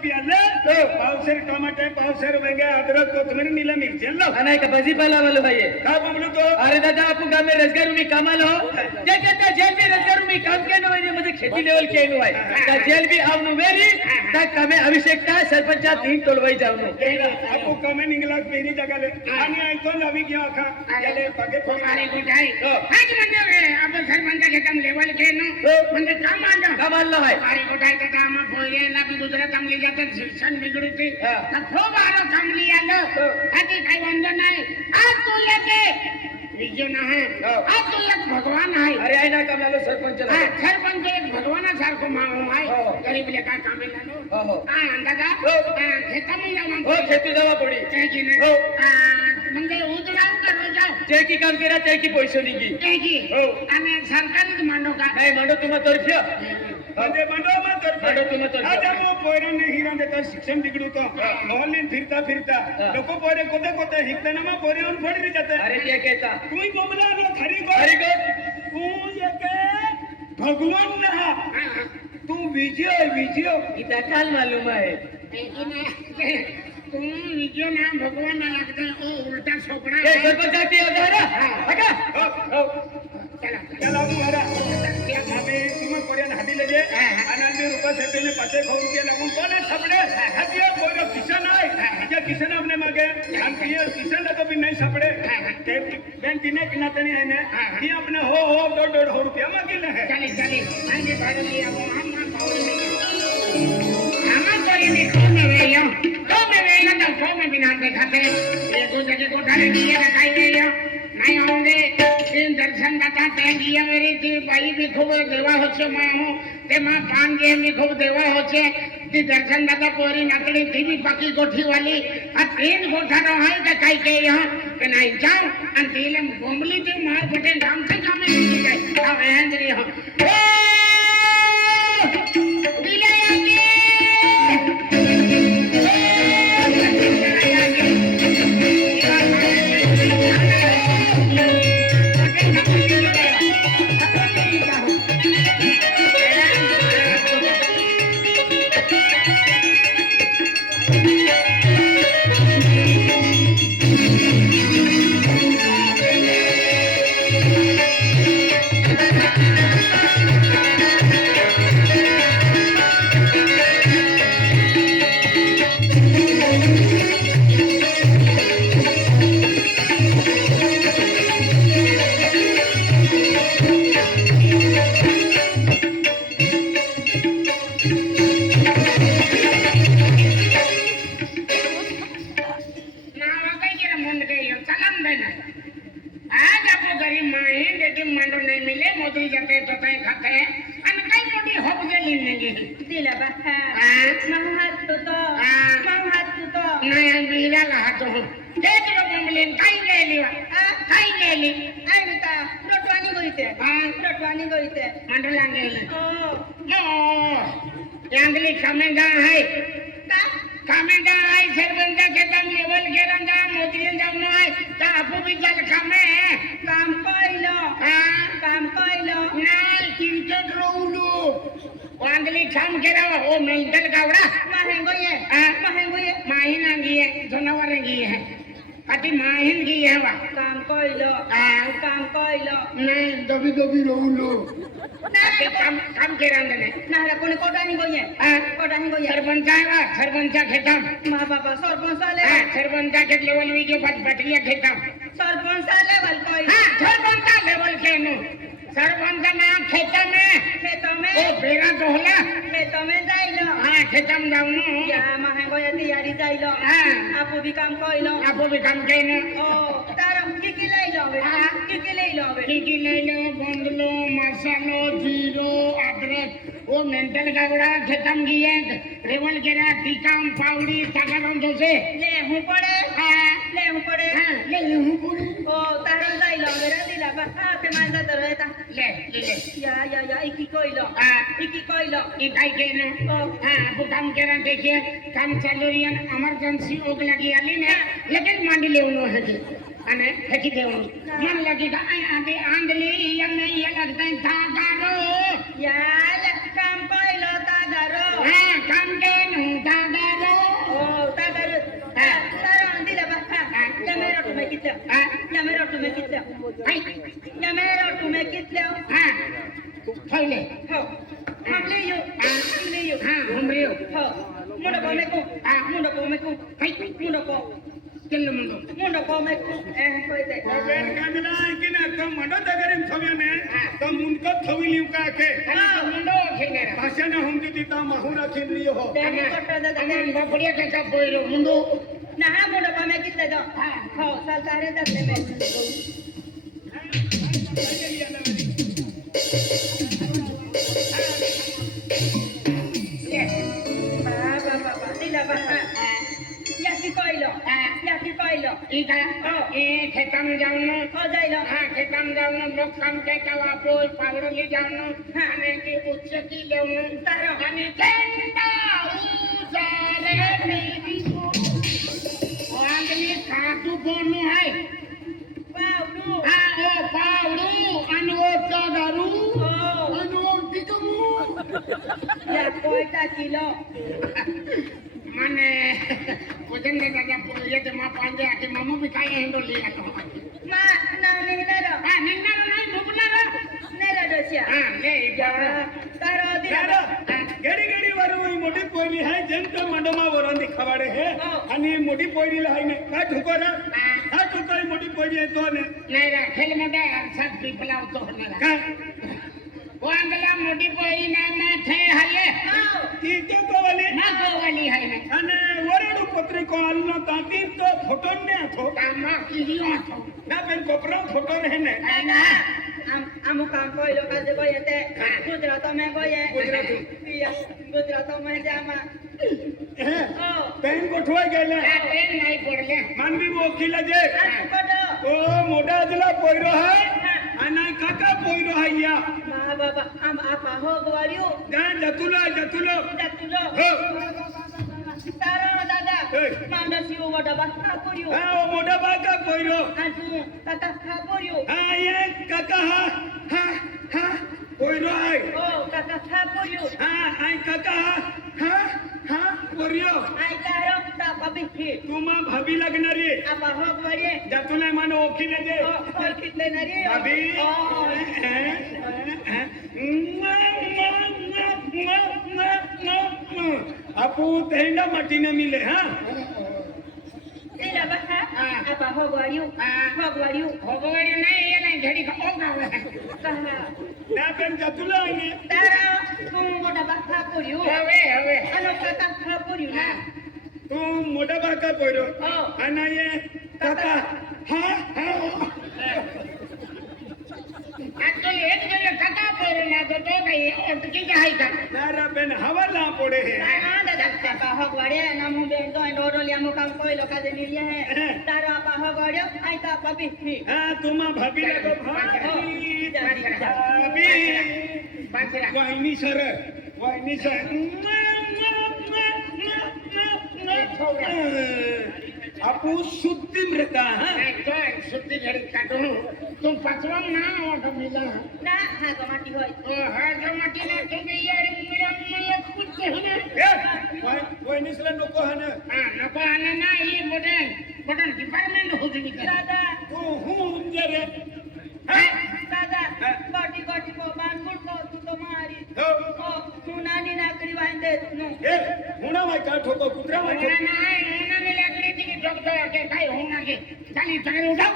रुपयाला पावशेर टमाटे पावशेर वेंगे अदरक कोथमीर नीला मिरची नाही का भाजीपाला वालो भाई काय बोललो तो अरे दादा आपण गामे रोजगार मी कामाला हो ते कहता जेल में रोजगार मी काम के नवे म्हणजे खेती लेवल के नो आहे ता जेल भी आवनु वेरी ता कमे आवश्यकता सरपंचा 3 तोलवाई जावनु आपको कमे इंग्लिश पेरी जगह ले आणि ऐको नवी किंवा खा याले पगे अरे गुडाई हाच म्हणजे आपण सरपंचा घेतम लेवल के नो म्हणजे कामाला आहे अरे गुडाई का काम पोरे ना भी दुसरा चांगली जाते शिक्षण बिघडते तर खूप आलो चांगली आलो आधी काही वांधा नाही आज तू येते विजय नाही आज तू एक भगवान आहे अरे आहे ना कामाला सरपंच सरपंच एक भगवानासारखो माणूस आहे गरीबले काय कामे लालो हो हा अंदाजा खेतामध्ये जाऊन हो खेती जावा पडी ते की नाही म्हणजे उजळाव करो जाओ ते की काम केला ते की पैसे निघी ते की हो आणि सरकारच मांडो का नाही मांडो तुम्हा तर्फे म्हणजे मांडो तुम्हा तर्फे आता मग पोरांना हिरा देता शिक्षण बिघडतो मोहल्लीन फिरता फिरता लोक पोरे कोते कोते हिकताना मग पोरे येऊन फडरी जाते अरे ते कहता तुम्ही बोमला ना खरी अरे गो गो तू एक भगवान ना तू विजय इता काल मालूम आहे तुम विजय ना भगवान ना लगता है ओ उल्टा सोपड़ा ए सरपंच की आधार हगा हो चला चला मुहारा आम्ही तुम्ही पोऱ्यान हाती लगे आणि रुपये सेटेने 5 रुपये लागून कोणे सापडे हाती पोरं किशन आहे जे किशन आपने मागे आणि ये किशन तो भी नहीं सापडे ते बँकेने की नातनी आहे ना ती आपने हो 1.5 रुपया मागिले है चले चले आगे भाड़े में आओ हम पावरे में तो में वेयो तो में बिना खाते ये को जगह को ढाले दिए ना काई वेयो नहीं होंगे तीन दर्शन बताते दिया मेरी ती बाई भी खूब देवा होचे माहू ते मां पान जे मी खूब देवा होचे ती दर्शन दादा पोरी नातडी थी भी पकी गोठी वाली आ 3 गोठा नो है के काई के यहाँ के नहीं जाओ अन तीले बोमली ती मार पटेल धाम से जामे नहीं गए आ महेंद्री हो दिले आगे काम चालू इमरजेंसी ओग लगी आली ने लेकिन मांडी लेवनो है અને ફેંકી દેવાનું મન લાગી કે આંધી આંધલી એમને એ लगता है था गारो या काम पाइलो ता गारो हां काम के नु था खावले हो हमले यो हमले यो हा हुमरियो हो मुंडा को मेको मुंडा को मेको काय मुंडा को केल्लो मुंडो मुंडा को मेको कोई दे बेन कांदला की ना तो मंडो दगरेम थव्याने तो मुंडको थविलिव का के मुंडो खेंगेरा भाषा न हम जति त माहुरा खिनलियो हो तेरी कोटा दे अमन बपड़िया के का पोइरो मुंडो ना मुंडा को में कितने दो हो साल तारे दे में बाबा दिला बाबा या की पाइलो इका ए खेतम जाऊन हो जाइलो हा खेतम जाऊन लोक काम के कावा पोय पावडली जाऊन आणि की उच्च की लेऊन तारो आणि थंडा उजाले मेरी आंगली काटू बोनु है पावडू हा ओ पावडू आणि ओ चदारू हो आणि ओ तिकमू या कोयता किलो माने वजन दे दादा ये ते मा पांजे आके मामू भी काय हेंडो ले आता मा ना निनारो हा निन्नार नाही डुबनार नेला दोसिया हा ले जावरा तारो दिला यार गेडी गेडी वारू ही मोठी पोयली आहे जंत मंडमा वरून दिखावाडे हे आणि मोठी पोयली आहे ने का ठोकोरा हा ठोकोई मोठी पोयली आहे तो ने नाही रे खेल मध्ये सात पिपलावतो होणार का वांगला मोठी पोळी नाही माथे हाले ती तो गोवाली ना गोवाली हाय ना અને વરડું પત્રિકો હાલનો તાતી તો ફોટો ને આથો कामा किरियो आतो ના બેન કોપરા ફોટો રહે ને ना आमु काम कोइलो का जे गोयते गुजरात में गोये गुजरात में जामा હે પેન ગોઠવાઈ ગયેલા ट्रेन नाही पडले માનવી વકીલ જે कोडो ઓ મોટા અજલા પોયરો હે અને કાકા પોયરો હે યા मा बाबा आम आपा हो गोवारियो જા જતુલો जतुलो हो तारो दादा ए. मांडा सिओ वडा बाता पोरियो હા ઓ મોટા બાકા પોયરો आजू ताता खा पोरियो હા ये કાકા હા હા હા પોયરો હે ओ ताता खा पोरियो હા આઈ કાકા હા હા પોરિયો आई तारो ता पापी खी તુમા ભાભી લગનારી आपा हो गोवारिये જતુલે માનો વકીલ જે और कितने नरी ભાભી આપુ તેંડા માટીને મિલે હા दिला बसा आपा हो गोवारियो भोगवाडी नाही ये नाही घडी का ओ गाव कहा ના બેન જતુલે આઈને तारो तू वडा बाता पोरियो हवे हवे अनो काका खा पोरियो ना તું મોટા બાકા પોયરો हो અને એ કાકા હા હા actually एक जण काका पोरे ना तो काही अटकी आहे का નારા બેન હવાલા પડે હે ना दादा आपा हो गोवारिये नामु बेन तो डोडोलिया मु काम कोइलो का जे मिलिया है तारो आपा हो गोवारियो आई ता पापी खी હા તુમા ભાભી લાગો ભાભી बाजरा વાઈની સર આપુ શુદ્ધિ મૃતા હા नाही काय सुट्टी घडी काढून तुम पाचवा ना वाटत मिला ना हा गमाटी होय ओ हा जो माटीला तुम्ही यार मिरा मला कुछ होणे વાઈની સર नको હા ને हा नको आले ना ही बटन डिपार्टमेंट होती मी दादा તું હું સમજે રે दादा गोटी गोटी को बांधुड़ को तू तो मारी हो ओ तू नानी नाकरी वांदे नु એ હુણા વાય કા ઠોકો કુતરા વાય ना नाही ना मी लागली ती डॉक्टर के काय होणार की चाली चाली उठाव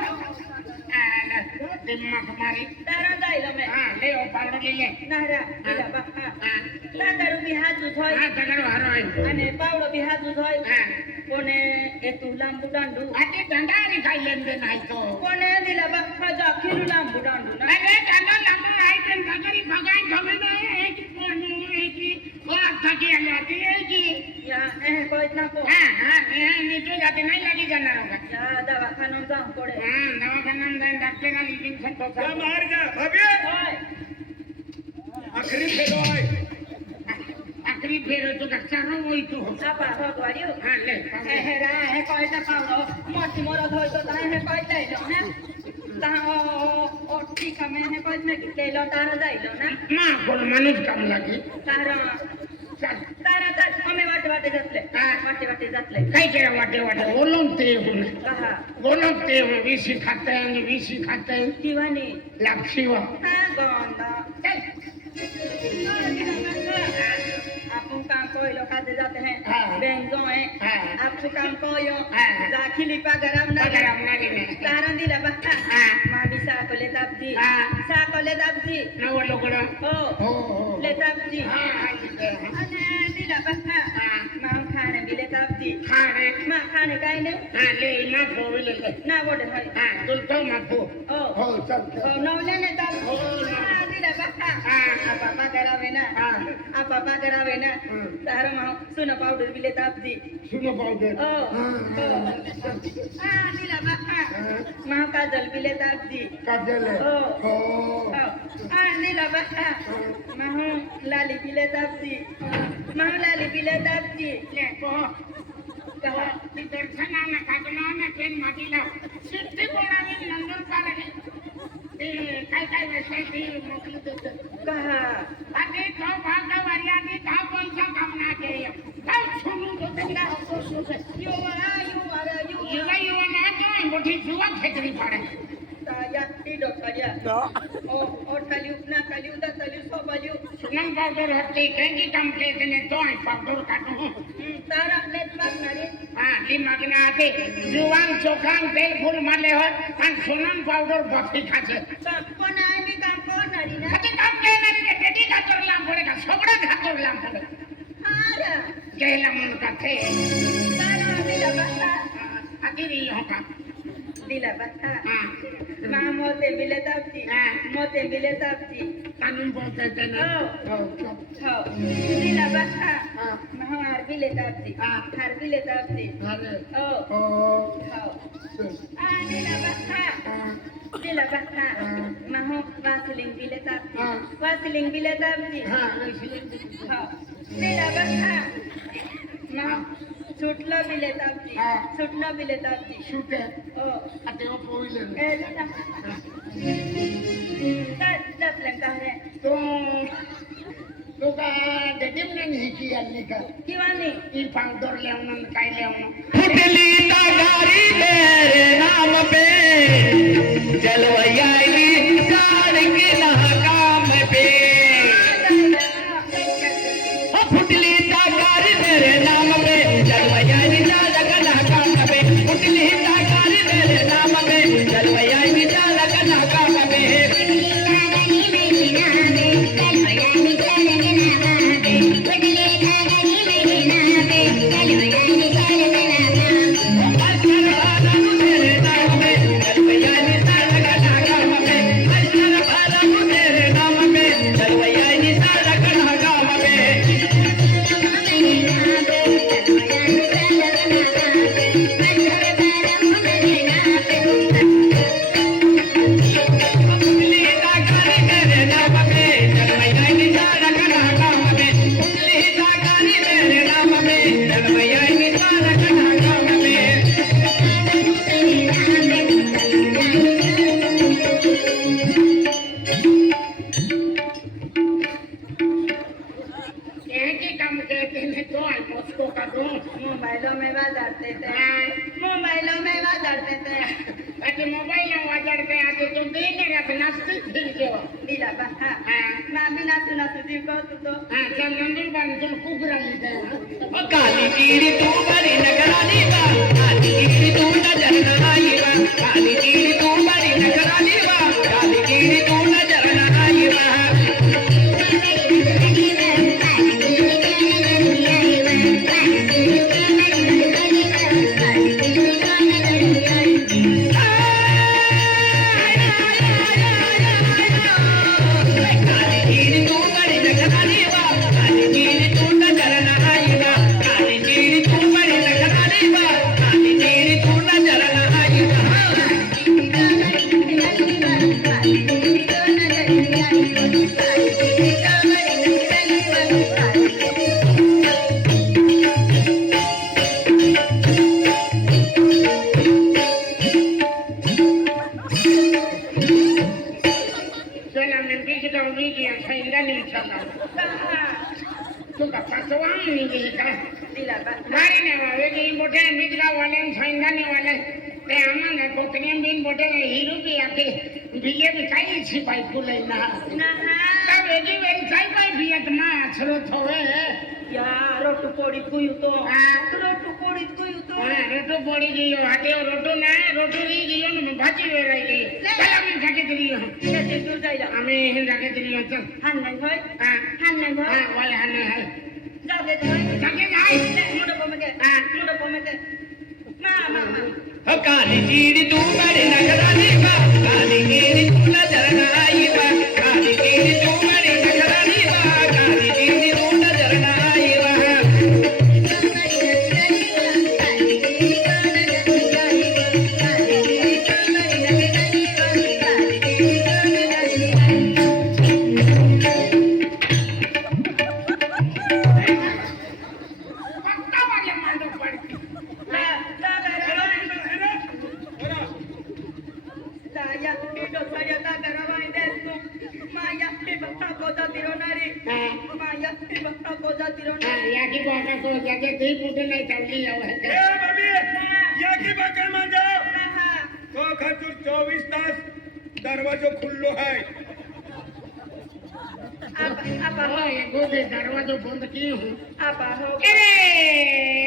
आला दिमाग मारी तारा जायला मे हा ले ओ पावडर ले नारा दिला बा हा दादारू बी हात उठोय हा तगर हारो आहे आणि पावडो बी हात उठोय हा कोणे ए तू लांबू डांडू आते दंडारी काय लेंदे नाही तो कोणे दिला बा खजा खिलू लांबू डांडू ना अरे दंडा लांबा आहे पण दगरी बगाय गमे नाही आहे की कोण आहे की ओ आता की आली आहे की या कोयत ना को हा हा नीचे जाते नाही लागी जाणार होगा या दवाखाना जाऊन पडे हा दवाखान्यात जाईन डॉक्टरला इंजेक्शन જા टोचा બહાર જા ભાભી होय આખરી ફેરો હોય आखरी फेर तो चारो होई तो आपा हो गोवारियो हा ले हे रा हे कोयता पावडो मोठी मोरा धोय तो ता हे कोयता इलो ना ता ओ ठीक है मैं हे कोयत में केलो तारा जाइलो ना मा कोण माणूस काम लागे तारा चल तारा तर आम्ही वाटे वाटे जातले हा. वाटे जातले काय केलं वाटे वाटे बोलून ते होऊन कहा बोलून ते विसी खाते आणि विसी खाते दिवानी लाक्षी वा हा गोंदा चल है हाँ। बेंगो है हाँ। आपको काम को यो हाँ। राखी लिपा गरम ना Pagaram na rin eh. तारण दिला बघा हाँ। मामी साकोले तापदी हाँ। साकोले तापदी Nawalo ko na. हो Oo. ले तापदी Ah, sige. आणि दिला बघा हाँ। माम खाणे दिले तापदी Kare. मा खाणे काय नाही Ah, le, mapo, wile le. ना बोले होय Ah, tulto mapo. हो Oh, sabke. हो नवले ने ताप हो, दिला बघा हाँ। पापा करावे ना हाँ। पापा करावे ना हं. तार माव सुन पावडर बिले तापदी Suno powder. हो Ah, दिला बघा माव काजल बिले तापदी Kadele. हो. Oh. दिला बघा माव लाली बिले तापदी माव लाली बिले तापदी Le, po. कहा ती दर्शनानं कागनानं ट्रेन मागीला सिद्धी कोणाने नंदूर पारगे ते काय विषय ती मोकली देते कहा आणि तो भागवाल्याने का पैसा कामना केला काय सोनू दोतंगा सोसोसे यू वाला यू युवा युवा ना तो मोठी जुवा खेतरी पाडे ताया ती डोकाया ओ खाली उपना खाली उदा खाली सोबालियो सुनन पावडर होते केंगी काम केते ने तो पावडर काटू तार आपलेच मागणारे हा ती मागना आते जुवान चोखान तेल फुल मारले हो आणि सोनन पावडर बफी खाचे पण आहे मी काम करणारी ना आता काम केलं रे टेडी घातर लांब पडे का सगळं घातर लांब पडे अरे गेला म्हणून का ते तार दिला बघा आधी री होता दिला बघा हा मा मोते बिले तापती मोते बिले तापती कानून बोलते ते ना हो. हो हो दिला बघा हा मा हार बिले तापती हा. हार बिले तापती अरे हो हो हो दिला बघा दिला बघा मा हो वासलिंग बिले तापती हा. वासलिंग बिले तापती हा हो दिला बघा मा सुटलं बिले तापती हा. सुटणं बिले तापती शुटे हो आता हो पोइले ए दिला काय जातलं का रे तो का देदिम नाही की आली का किंवा नाही ई पावडर लेवणं काय लेवणं फुटली तगारी मेरे नाम पे जलवैयाई साड़ के नाकाम पे फुटली तगारी मेरे नाम पे जलवैयाई साड़ के नाकाम पे फुटली तगारी मेरे नाम पे जलवैयाई साड़ के नाकाम पे काम कहते हैं तो उसको का दो मोबाइलों में बाजारते थे मोबाइलों में बाजारते थे आता मोबाईल वाजडते आता तो दिन रात नाचते फिरतो दिला बघा मामी नाचू नाचू ती करतो तो हा चल नंदूर बांधून खूप राहिली ते काली कीड़ी तू बड़ी नगरानी बा काली कीड़ी तू नजर न आई बा काली कीड़ी तू बड़ी नगरानी बा काली कीड़ी तू नजर न आई बा काली कीड़ी तू बड़ी नगरानी बा काली कीड़ी तू नजर न आई बा काली कीड़ी तू बड़ी नगरानी बा काली कीड़ी तू नजर न आई बा चला नंदी की जाऊन की सैंदा निघाला तू का पाचवा निघेल का दिला बघा गाडी नेवा वेगळी मोठे मिजगाववाले सैंदा नेवाले ते आम्हाला कोकणी बिन मोठे हिरो बी आके बिले बी काही छिपाई फुले ना नहा ता वेगळी वेगळी काही पाय बियत मा छलो थोवे या रोटू पोळीत गुयू तो હા. रोटू पोळीत गुयू तो રોટો પડી ગયો હાથે રોટો ના રોટો રહી ગયો ને ભાજી વેરાઈ ગઈ ચાલ અમે જાકે દરિયો त्याचे तू जायला અમે જાકે દરિયો ચાલ हान नाही होय હા हान नाही होय હા વાલે હાને હાય जागे होय જાકે જાય मुडो पोमगे मुडो पोमगे मा हो काली चीड़ तू बड़े नखराली बा काली चीड़ तू नजर न आई बा काली चीड़ तू बड़े नखराली बा काली चीड़ तू नजर न आई बा પક્કા વાલે માંડો પડતી હા યાકી બાકા કો જાકે ધી પૂટે નહીં ચાલી આવે ए मम्मी या की बाकर मान जाओ तो खातूर 24 तास दरवाजो खुल्लो है ઓય ગોદે દરવાજો બંધ કી હું apa ho અરે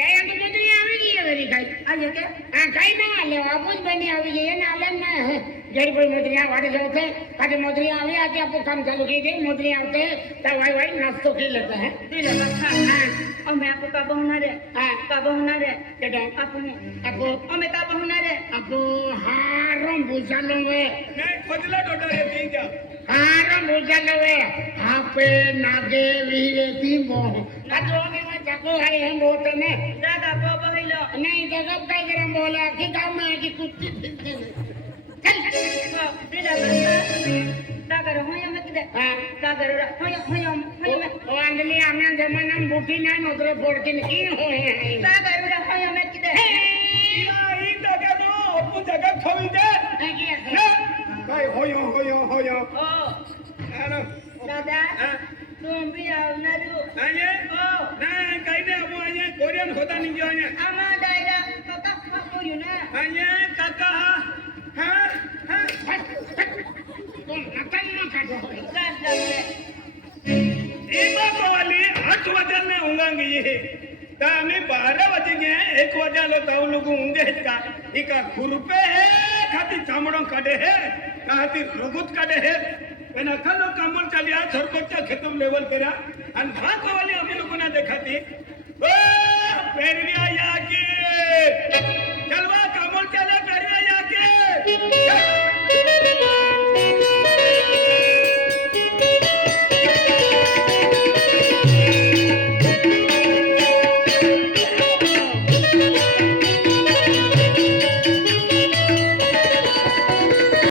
આયા તો મજરી આવી ગઈ વેરી ખાઈ ayo ke હા ખાઈ ના લે આપું બની આવી ગઈ એને આલે ના ઘેર પર મોદરી વાડે જાવ છે આજે મોદરી આવી આજે આપો કામ ચાલુ કી દે મોદરી આવતે તા વાઈ વાઈ નાસ્તો કી લેતે હે dile baka ome apo ka bahuna re હા ka bahuna re કેડો apo આપો ome ka bahuna re આપો હારમ બુજાલો વે नहीं खोजला डोडा रे तीन जा હારમ બુજાલો વે હાપે નાગે વીરે તી મોહ કાજો ને વા જાકો હે હમ બોતે ને daga po bahilo नहीं जगह काय करम बोला कि गांव में की कुत्ती फिरते चल dile baka daga ro hoya me kide हां daga ro hoya me ओ अंदली आम्या जमाना में बूटी नहीं नोदरे फोड़किन की होए हैं daga ro hoya me kide इला ई जगह नो अपू जगह खोई दे भाई होयो होयो होयो oh हेलो daga तुम भी आओ ना रू आये oh ना कहीं ने अब आये कोरियन होता नहीं जो आये ama daira kata aku yuna आये काका हाँ हाँ तुम नकल न करो daga इमा वाली 8 बजे में होंगे ये तामी 12 बजे गए 1 बजे लो ताऊ लोग होंगे का इका खुरपे है खाती चामड़ों काटे है खाती रगुत काटे है पण अखलो कामोल चालिया सरकोच्या खेतम लेवल करा आणि भाग वाली आम्ही लोकांना देखाती ओ पेरविया या की